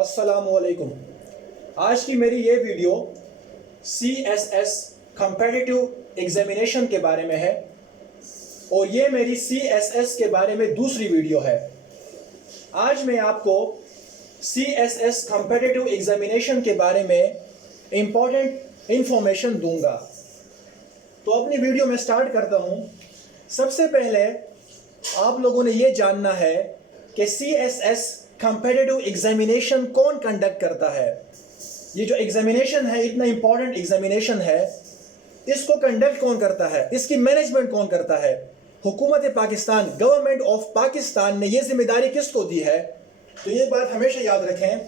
अस्सलामुअलैकुम। आज की मेरी ये वीडियो CSS कम्पिटिटिव एग्जामिनेशन के बारे में है और ये मेरी CSS के बारे में दूसरी वीडियो है। आज मैं आपको CSS कम्पिटिटिव एग्जामिनेशन के बारे में इम्पोर्टेंट इंफॉर्मेशन दूंगा। तो अपनी वीडियो में स्टार्ट करता हूँ। सबसे पहले आप लोगों ने ये जानना है कि CSS कम्पिटिटिव एग्जामिनेशन कौन कंडक्ट करता है। ये जो एग्जामिनेशन है, इतना इंपॉर्टेंट एग्जामिनेशन है, इसको कंडक्ट कौन करता है, इसकी मैनेजमेंट कौन करता है। हुकूमत पाकिस्तान, गवर्नमेंट ऑफ पाकिस्तान ने ये जिम्मेदारी किसको दी है। तो ये बात हमेशा याद रखें,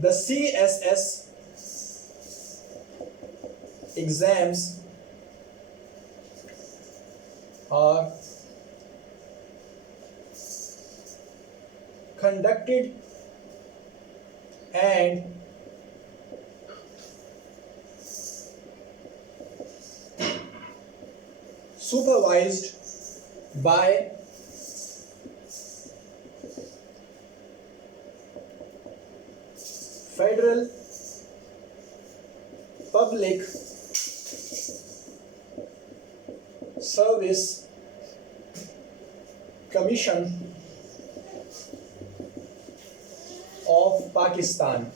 the CSS exams are conducted and supervised by Federal Public Service Commission of Pakistan.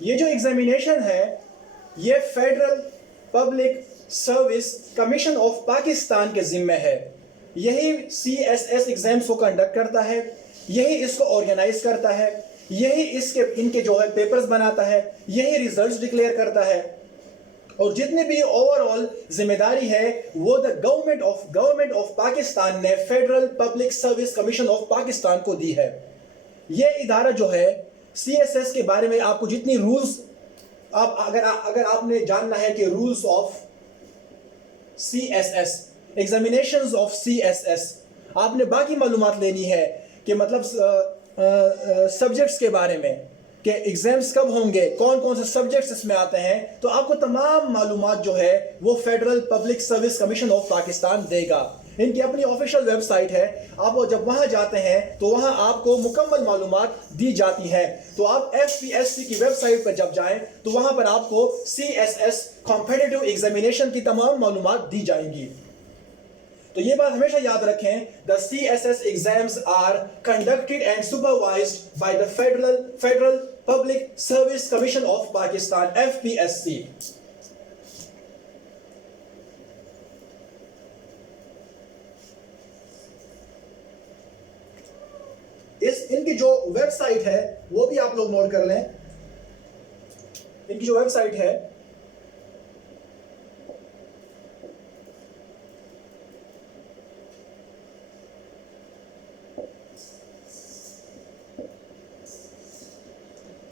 ये जो एग्जामिनेशन है, ये federal public service commission of Pakistan के जिम्मे है। यही CSS एग्जाम्स को कंडक्ट करता है, यही इसको ऑर्गेनाइज करता है, यही इनके जो है पेपर्स बनाता है, यही रिजल्ट्स डिक्लेयर करता है और जितनी भी ओवरऑल जिम्मेदारी है वो द गवर्नमेंट ऑफ पाकिस्तान ने federal public service commission of Pakistan को दी है। ये इदारा जो है CSS के बारे में आपको जितनी रूल्स अगर आपने जानना है कि rules of CSS, examinations of CSS, आपने बाकी मालूमात लेनी है कि मतलब सब्जेक्ट्स के बारे में कि एग्जाम्स कब होंगे, कौन कौन से सब्जेक्ट्स इसमें आते हैं, तो आपको तमाम मालूमात जो है वो federal public service commission of Pakistan देगा। इनकी अपनी ऑफिशियल वेबसाइट है, आप जब वहां जाते हैं तो वहां आपको मुकम्मल मालूमात दी जाती है। तो आप FPSC की वेबसाइट पर जब जाएं तो वहां पर आपको CSS कॉम्पिटिटिव एग्जामिनेशन की तमाम मालूमात दी जाएंगी। तो ये बात हमेशा याद रखें, the CSS exams are conducted and supervised by the federal public service commission of Pakistan FPSC। इनकी जो वेबसाइट है वो भी आप लोग नोट कर लें। इनकी जो वेबसाइट है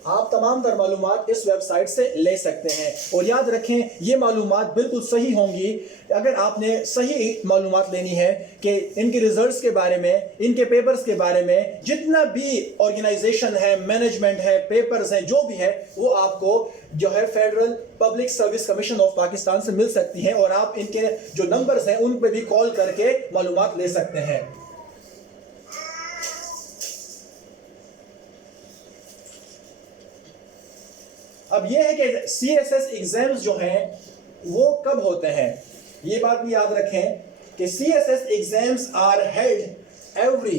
आप तमाम तर मालूमात इस वेबसाइट से ले सकते हैं और याद रखें ये मालूमात बिल्कुल सही होंगी अगर आपने सही मालूमात लेनी है कि इनके रिजल्ट्स के बारे में, इनके पेपर्स के बारे में, जितना भी ऑर्गेनाइजेशन है, मैनेजमेंट है, पेपर्स हैं, जो भी है वो आपको जो है federal public service commission of Pakistan से मिल सकती हैं और आप इनके जो नंबर्स हैं उन पर भी कॉल करके मालूमात ले सकते हैं। अब यह है कि CSS एग्जाम्स जो हैं वो कब होते हैं, ये बात भी याद रखें कि CSS exams are held every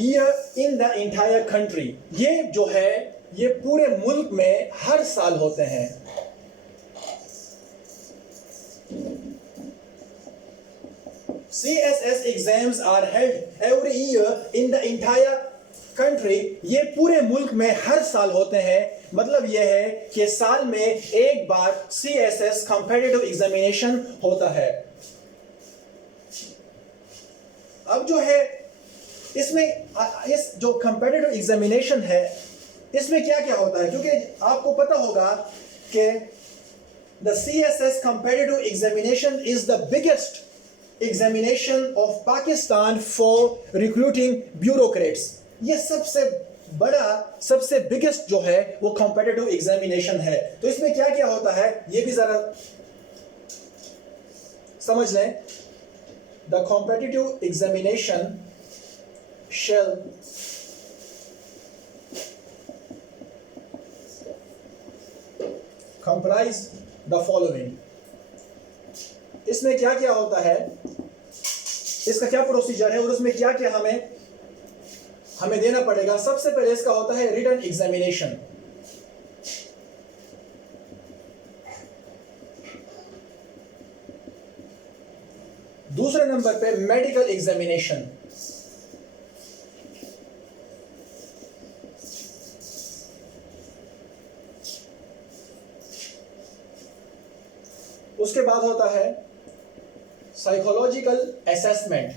year in the entire country. ये जो है ये पूरे मुल्क में हर साल होते हैं। CSS exams are held every year in the entire country। ये पूरे मुल्क में हर साल होते हैं। मतलब यह है कि साल में एक बार CSS competitive examination होता है। अब जो है इसमें इस जो competitive examination है इसमें क्या क्या होता है, क्योंकि आपको पता होगा कि the CSS competitive examination is the biggest examination of Pakistan for recruiting bureaucrats। ये सबसे बड़ा, सबसे बिगेस्ट जो है वो कॉम्पिटिटिव एग्जामिनेशन है। तो इसमें क्या क्या होता है ये भी जरा समझ लें, the competitive examination shall comprise the following। इसमें क्या क्या होता है, इसका क्या प्रोसीजर है और उसमें क्या क्या हमें देना पड़ेगा। सबसे पहले इसका होता है रिटन एग्जामिनेशन। दूसरे नंबर पे मेडिकल एग्जामिनेशन। उसके बाद होता है साइकोलॉजिकल असेसमेंट।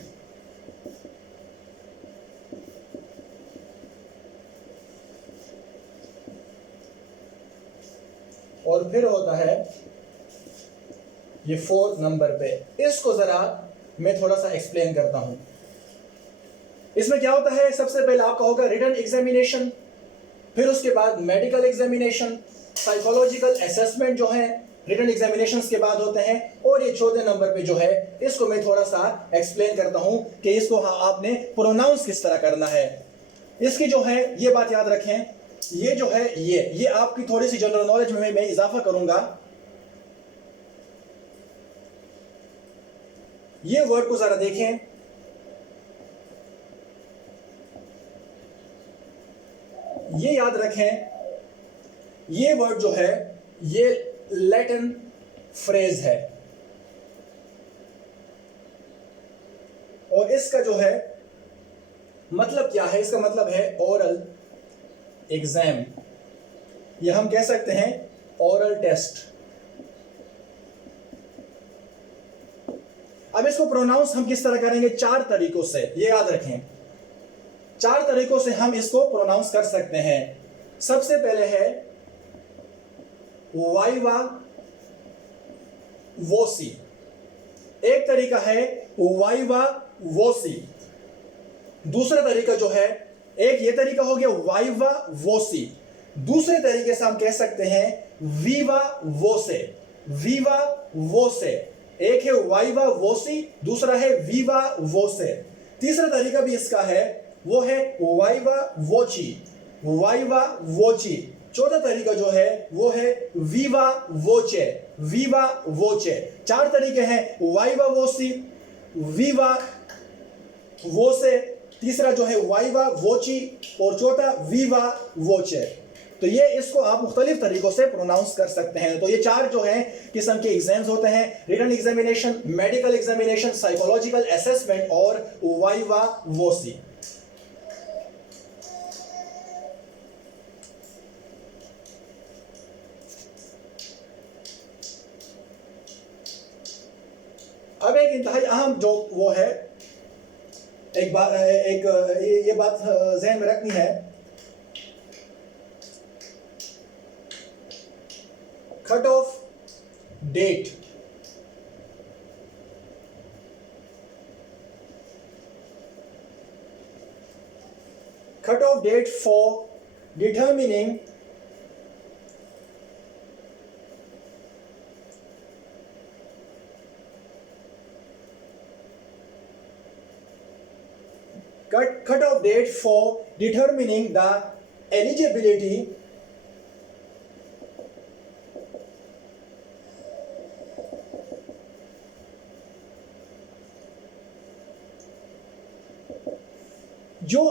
और फिर होता है ये 4 नंबर पे। इसको जरा मैं थोड़ा सा एक्सप्लेन करता हूं। इसमें क्या होता है, सबसे पहले आपका होगा रिटन एग्जामिनेशन, फिर उसके बाद मेडिकल एग्जामिनेशन, साइकोलॉजिकल असेसमेंट जो है रिटन एग्जामिनेशन के बाद होते हैं, और ये चौथे नंबर पे जो है इसको मैं थोड़ा सा एक्सप्लेन करता हूं कि इसको आपने प्रोनाउंस किस तरह करना है। इसकी जो है ये बात याद रखें, ये जो है ये आपकी थोड़ी सी जनरल नॉलेज में मैं इजाफा करूंगा। ये वर्ड को जरा देखें, ये याद रखें, ये वर्ड जो है ये लैटिन फ्रेज है, और इसका जो है मतलब क्या है, इसका मतलब है ओरल एग्जाम, ये हम कह सकते हैं ओरल टेस्ट। अब इसको प्रोनाउंस हम किस तरह करेंगे, 4 तरीकों से, ये याद रखें। 4 तरीकों से हम इसको प्रोनाउंस कर सकते हैं। सबसे पहले है वाइवा वोसी। एक तरीका है वाइवा वोसी। दूसरा तरीका जो है, एक ये तरीका हो गया वाइवा वोसी। दूसरे तरीके से हम कह सकते हैं वीवा वोसे। वीवा वोसे एक है वाइवा वोसी, दूसरा है वीवा वोसे। तीसरा तरीका भी इसका है, वो है वाइवा वोची। वाइवा वोची। चौथा तरीका जो है वो है वीवा वोचे। वीवा वोचे। 4 तरीके हैं, वाइवा वोसी, वीवा वोसे, तीसरा जो है वाइवा वोची, और चौथा वीवा वोचे। तो ये इसको आप मुख्तलिफ तरीकों से प्रोनाउंस कर सकते हैं। तो ये 4 जो है किस्म के एग्जाम्स होते हैं, written examination, medical examination, psychological assessment और वाइवा वोसी। अब एक इंतहाई अहम जो वो है, एक बात ये बात ज़हन में रखनी है, cut off date. Cut off date for determining cut off date for determining the eligibility जो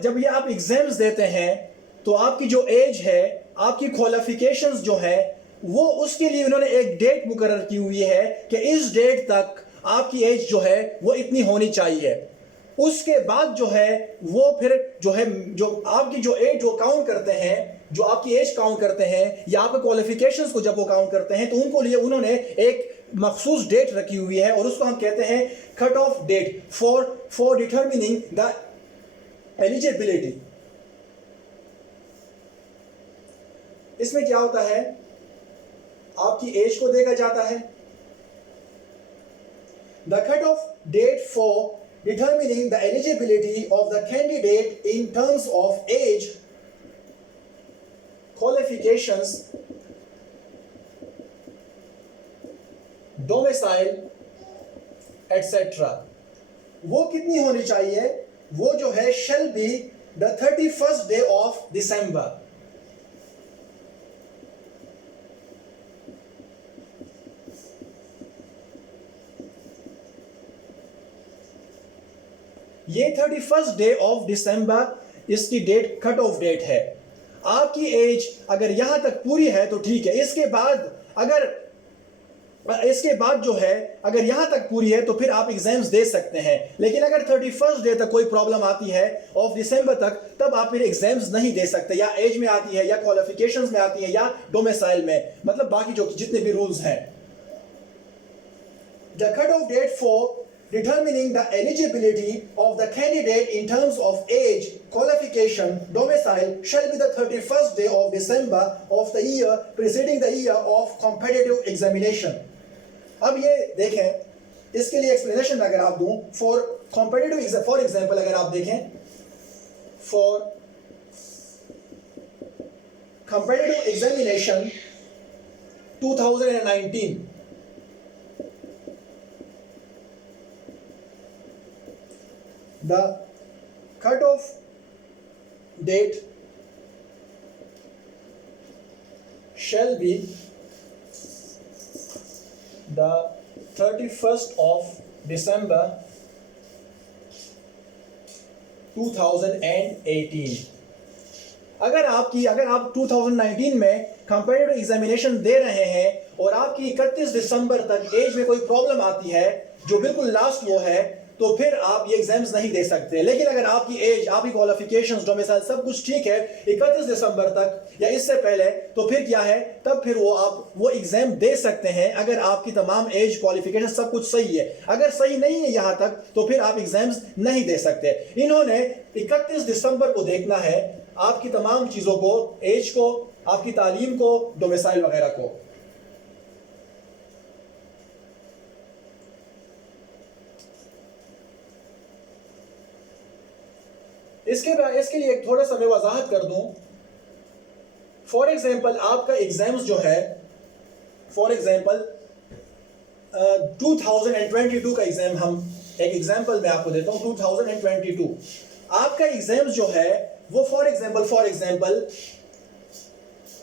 जब ये आप एग्जाम्स देते हैं तो आपकी जो एज है, आपकी क्वालिफिकेशंस जो है, वो उसके लिए उन्होंने एक डेट मुकर्रर की हुई है कि इस डेट तक आपकी एज जो है वो इतनी होनी चाहिए। उसके बाद जो है वो फिर जो है जो आपकी जो एज वो काउंट करते हैं, जो आपकी एज काउंट करते हैं या आपके क्वालिफिकेशंस को जब वो काउंट करते हैं तो उनको लिए उन्होंने एक मखसूस डेट रखी हुई है, और उसको हम कहते हैं cut off date for determining the eligibility. इसमें क्या होता है, आपकी एज को देखा जाता है। The cut off date for determining the eligibility of the candidate in terms of age, qualifications, domicile etcetera, वो कितनी होनी चाहिए? वो जो है shall be the 31st day of December. ये 31st डे ऑफ दिसंबर इसकी डेट कट ऑफ डेट है। आपकी एज अगर यहां तक पूरी है तो ठीक है, इसके बाद जो है अगर यहां तक पूरी है तो फिर आप एग्जाम्स दे सकते हैं। लेकिन अगर 31st डे तक कोई प्रॉब्लम आती है ऑफ दिसंबर तक, तब आप फिर एग्जाम्स नहीं दे सकते, या एज में आती है या क्वालिफिकेशंस में आती है या डोमिसाइल में, मतलब बाकी जो जितने भी रूल्स हैं। The cut off date for determining the eligibility of the candidate in terms of age, qualification, domicile shall be the 31st day of December of the year preceding the year of competitive examination. अब ये देखें, इसके लिए explanation अगर आप दूं, for competitive for example अगर आप देखें, for competitive examination 2019, the cutoff date shall be the 31st of December 2018. अगर आप 2019 में कंपेरेटिव एग्जामिनेशन दे रहे हैं और आपकी 31 दिसंबर तक एज में कोई प्रॉब्लम आती है जो बिल्कुल लास्ट वो है, तो फिर आप ये एग्जाम्स नहीं दे सकते। लेकिन अगर आपकी एज, आपकी क्वालिफिकेशंस, डोमिसाइल सब कुछ ठीक है 31 दिसंबर तक या इससे पहले, तो फिर क्या है, तब फिर आप वो एग्जाम दे सकते हैं अगर आपकी तमाम एज, क्वालिफिकेशन सब कुछ सही है। अगर सही नहीं है यहां तक, तो फिर आप एग्जाम्स नहीं दे सकते। इन्होंने 31 दिसंबर को देखना है, आपकी तमाम चीजों को, एज को, आपकी तालीम को, डोमिसाइल वगैरह को। इसके लिए थोड़ा सा मैं वजाहत कर दूं। फॉर एग्जाम्पल आपका एग्जाम्स जो है, फॉर एग्जाम्पल 2022 का एग्जाम, हम एक एग्जाम्पल मैं आपको देता हूं। 2022 आपका एग्जाम्स जो है वो फॉर एग्जाम्पल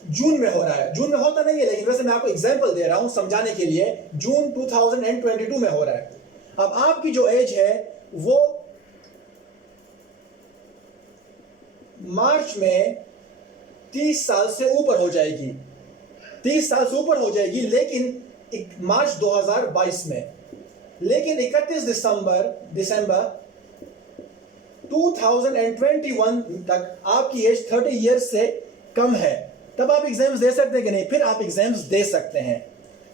जून में हो रहा है। जून में होता नहीं है, लेकिन वैसे मैं आपको एग्जाम्पल दे रहा हूं समझाने के लिए। जून 2022 में हो रहा है। अब आपकी जो एज है वो मार्च में 30 साल से ऊपर हो जाएगी, 30 साल से ऊपर हो जाएगी, लेकिन मार्च 2022 में। लेकिन 31 दिसंबर 2021 तक आपकी एज 30 ईयर्स से कम है, तब आप एग्जाम्स दे सकते हैं कि नहीं? फिर आप एग्जाम्स दे सकते हैं,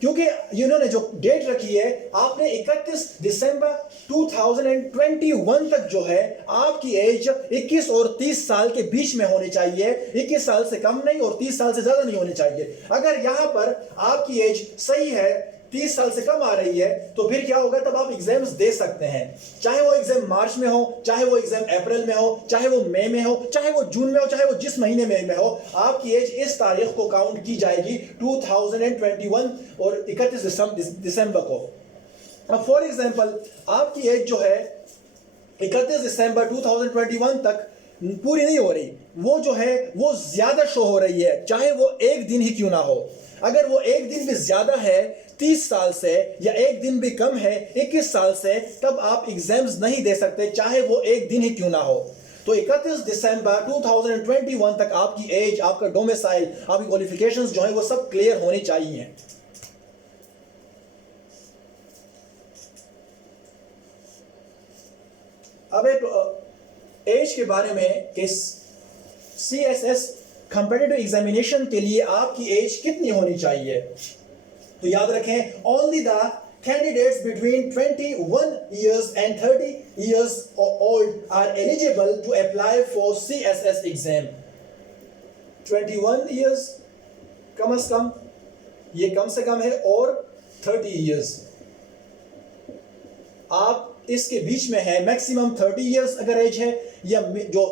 क्योंकि इन्होंने जो डेट रखी है, आपने 31 दिसंबर 2021 तक जो है आपकी एज 21 और 30 साल के बीच में होनी चाहिए। 21 साल से कम नहीं और 30 साल से ज्यादा नहीं होनी चाहिए। अगर यहां पर आपकी एज सही है, 30 साल से कम आ रही है, तो फिर क्या होगा? तब आप एग्जाम्स दे सकते हैं, चाहे वो एग्जाम मार्च में हो, चाहे वो एग्जाम अप्रैल में हो, चाहे वो मई में हो, चाहे वो जून में हो, चाहे वो जिस महीने में हो। आपकी एज इस तारीख को काउंट की जाएगी 2021 और 31 दिसंबर को। अब फॉर एग्जाम्पल आपकी एज जो है 31 दिसंबर 2021 तक पूरी नहीं हो रही, वो जो है वो ज्यादा शो हो रही है, चाहे वो एक दिन ही क्यों ना हो। अगर वो एक दिन भी ज्यादा है 30 साल से, या एक दिन भी कम है 21 साल से, तब आप एग्जाम्स नहीं दे सकते, चाहे वो एक दिन ही क्यों ना हो। तो 31 दिसंबर 2021 तक आपकी एज, आपका डोमिसाइल, आपकी क्वालिफिकेशंस जो है वो सब क्लियर होनी चाहिए। अब एक एज के बारे में कि CSS कंपेटिटिव एग्जामिनेशन के लिए आपकी एज कितनी होनी चाहिए, तो याद रखें, only the candidates between 21 years and 30 years old are eligible to apply for CSS exam. 21 years कम से कम, ये कम से कम है, और 30 years आप इसके बीच में है। मैक्सिमम 30 इयर्स अगर एज है, या जो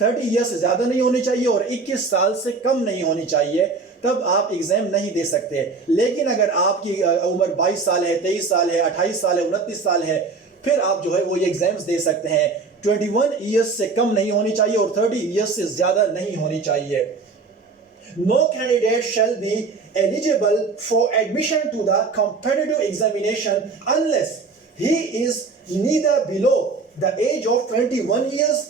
30 ईयर्स से ज़्यादा नहीं होनी चाहिए और 21 साल से कम नहीं होनी चाहिए, तब आप एग्ज़ाम नहीं दे सकते। लेकिन अगर आपकी उम्र 22 साल है, 23 साल है, 28 साल है, 29 साल है, फिर आप जो है वो एग्ज़ाम्स दे सकते हैं। 21 ईयर्स से कम नहीं होनी चाहिए और 30 ईयर्स से ज़्यादा नहीं होनी चाहिए। No candidate shall be eligible for admission to the competitive examination unless he is neither below the age of 21 years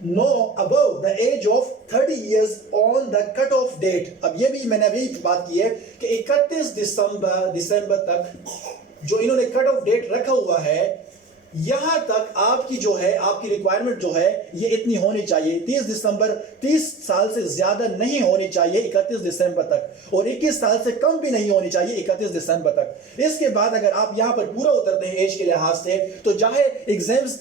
nor above the age of 30 years on the cut-off date। अब ये भी मैंने अभी बात की है कि 31 दिसंबर तक जो इन्होंने कट ऑफ डेट रखा हुआ है, यहां तक आपकी जो है आपकी रिक्वायरमेंट जो है ये इतनी होनी चाहिए। 30 साल से ज्यादा नहीं होनी चाहिए 31 दिसंबर तक, और 21 साल से कम भी नहीं होनी चाहिए 31 दिसंबर तक। इसके बाद अगर आप यहां पर पूरा उतरते हैं एज के लिहाज से, तो चाहे एग्जाम्स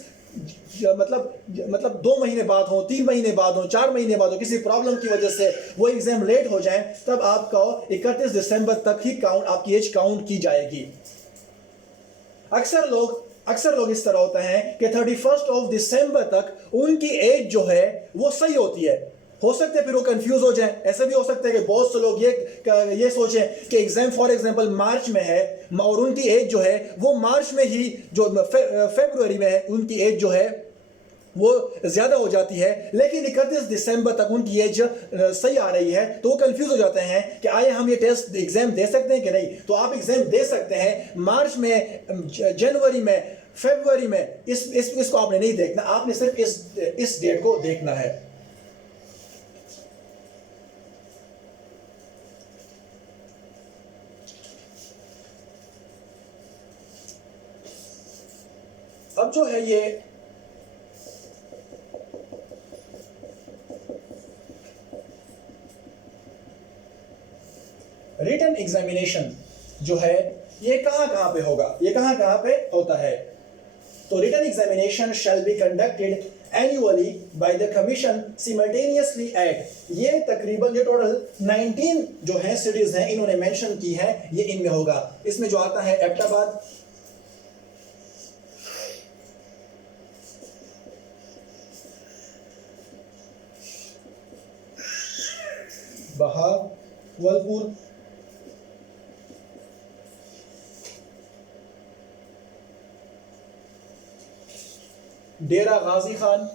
मतलब 2 महीने बाद हो, 3 महीने बाद हो, 4 महीने बाद हो, किसी प्रॉब्लम की वजह से वो एग्जाम लेट हो जाए, तब आपका 31 दिसंबर तक ही आपकी एज काउंट की जाएगी। अक्सर लोग इस तरह होते हैं कि 31 दिसंबर तक उनकी एज जो है वो सही होती है। हो सकता है फिर वो कंफ्यूज हो जाए। ऐसा भी हो सकता है कि बहुत से लोग ये सोचें कि एग्जाम फॉर एग्जांपल मार्च में है और उनकी एज जो है वो मार्च में ही, जो फरवरी में है, उनकी एज जो है वो ज़्यादा हो जाती है, लेकिन 31 दिसंबर तक उनकी एज सही आ रही है, तो वो कंफ्यूज हो जाते हैं कि आए हम ये टेस्ट एग्ज़ाम दे सकते हैं कि नहीं। तो आप एग्ज़ाम दे सकते हैं मार्च में, जनवरी में, फरवरी में। इसको आपने नहीं देखना, आपने सिर्फ इस डेट को देखना है। अब जो है ये रिटन एग्जामिनेशन जो है ये कहां पे होगा, ये कहां पे होता है। तो written examination shall be conducted annually by the commission simultaneously at, ये तकरीबन ये टोटल 19 जो है सिटीज हैं इन्होंने मेंशन की है, ये इनमें होगा। इसमें जो आता है एबटाबाद, बहावलपुर, डेरा गाजी खान,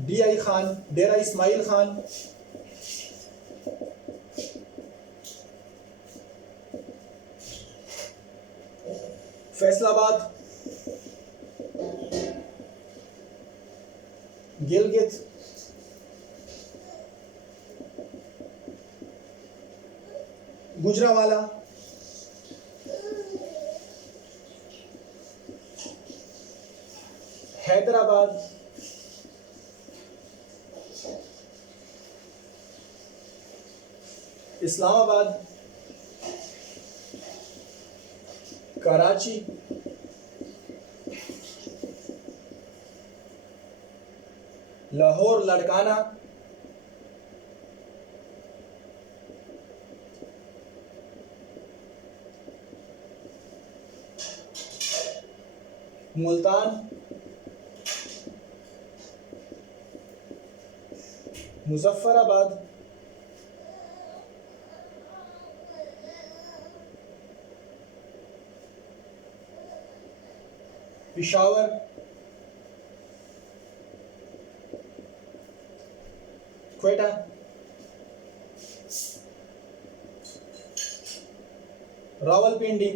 DI खान, डेरा इस्माइल खान, फैसलाबाद, गिलगित, गुजरावाला, हैदराबाद, इस्लामाबाद, कराची, लाहौर लड़काना, मुल्तान, मुजफ्फराबाद, पेशावर, क्वेटा, रावलपिंडी,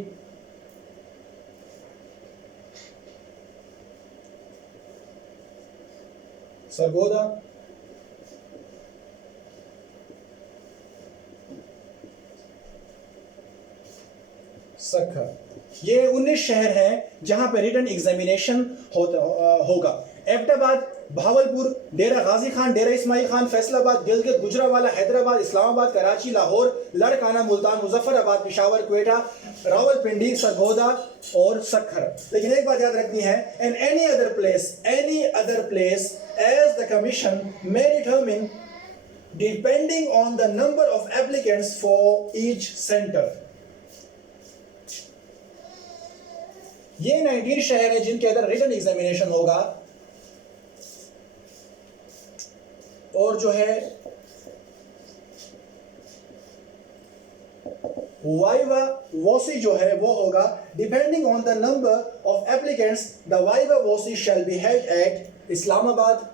सरगोदा, सखर। ये 19 शहर हैं जहां पर रिटन एग्जामिनेशन होगा। एबटाबाद, भावलपुर, डेरा गाजी खान, डेरा इस्माइल खान, फैसलाबाद, गिलगित, गुजरावाला, हैदराबाद, इस्लामाबाद, कराची, लाहौर, लड़काना, मुल्तान, मुजफ्फराबाद, पेशावर, क्वेटा, रावलपिंडी, सरगोदा और सखर। लेकिन एक बात याद रखनी है, and any other place as the commission may determine depending on the number of applicants for each centre. ये 19 शहर है जिनके अंदर रिटन एग्जामिनेशन होगा। और जो है वाइवा वोसी जो है वो होगा depending on the number of applicants the viva voce shall be held at Islamabad,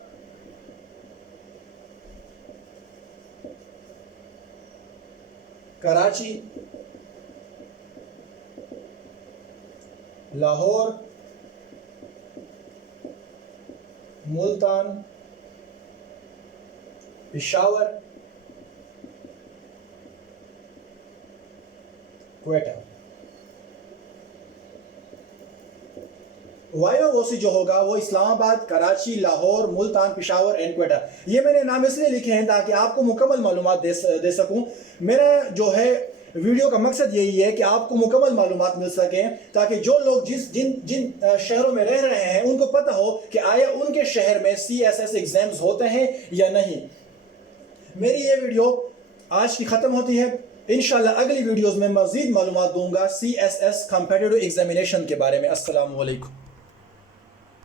Karachi, Lahore, Multan, Peshawar, Quetta. Viva voce जो होगा वो इस्लामाबाद, कराची, लाहौर, मुल्तान, पेशावर एंड क्वेटा। ये मैंने नाम इसलिए लिखे हैं ताकि आपको मुकम्मल मालूमात दे सकूं। मेरा जो है वीडियो का मकसद यही है कि आपको मुकम्मल मालूमात मिल सकें, ताकि जो लोग जिन शहरों में रह रहे हैं उनको पता हो कि आया उनके शहर में CSS एग्जाम्स होते हैं या नहीं। मेरी ये वीडियो आज की ख़त्म होती है। इंशाल्लाह अगली वीडियोस में मज़ीद मालूमात दूंगा CSS कॉम्पिटिटिव एग्जामिनेशन के बारे में। अस्सलामु अलैकुम।